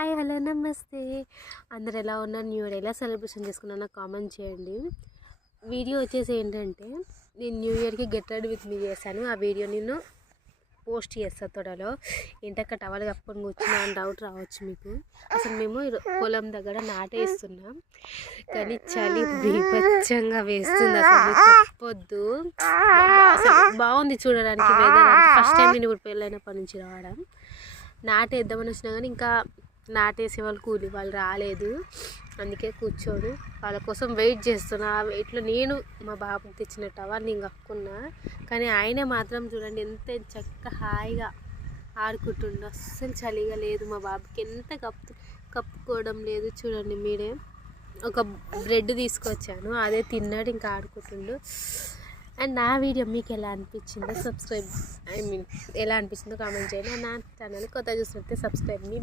Hi hello నమస్తే. అందరు ఎలా ఉన్నారు? న్యూ ఇయర్ ఎలా సెలబ్రేషన్ చేసుకున్నారో కామెంట్ చేయండి. వీడియో వచ్చేసి ఏంటంటే, నేను న్యూ ఇయర్కి గెట్ రెడీ విత్ మీ చేశాను. ఆ వీడియో నేను పోస్ట్ చేస్తాను త్వరలో. ఏంటక్క టవల్ కప్పుకొని కూర్చున్నా అని డౌట్ రావచ్చు మీకు. అసలు మేము పొలం దగ్గర నాటేస్తున్నాం, కానీ చలి బీభత్సంగా వేస్తుంది. అసలు చెప్పొద్దు. అసలు బాగుంది చూడడానికి వెదర్. ఫస్ట్ టైం నేను ఇప్పుడు పెళ్ళైనప్పటి నుంచి రావడం. నాటేద్దామని వచ్చినా కానీ ఇంకా నాటేసే వాళ్ళు కూలి వాళ్ళు రాలేదు. అందుకే కూర్చొని వాళ్ళ కోసం వెయిట్ చేస్తున్నా. ఆ వెయిట్లో నేను మా బాబుకి తెచ్చిన టవల్ నేను కప్పుకున్నా, కానీ ఆయనే మాత్రం చూడండి ఎంత చక్కగా హాయిగా ఆడుకుంటుండు. అస్సలు చలిగా లేదు. మా బాబుకి ఎంత కప్పుకోవడం లేదు చూడండి మీరే. ఒక బ్రెడ్ తీసుకొచ్చాను, అదే తిన్నాడు, ఇంకా ఆడుకుంటుండు. అండ్ నా వీడియో మీకు ఎలా అనిపించిందో ఎలా అనిపించిందో కామెంట్ చేయండి. నా ఛానల్ కొత్త చూసినట్టే సబ్స్క్రైబ్ మీ.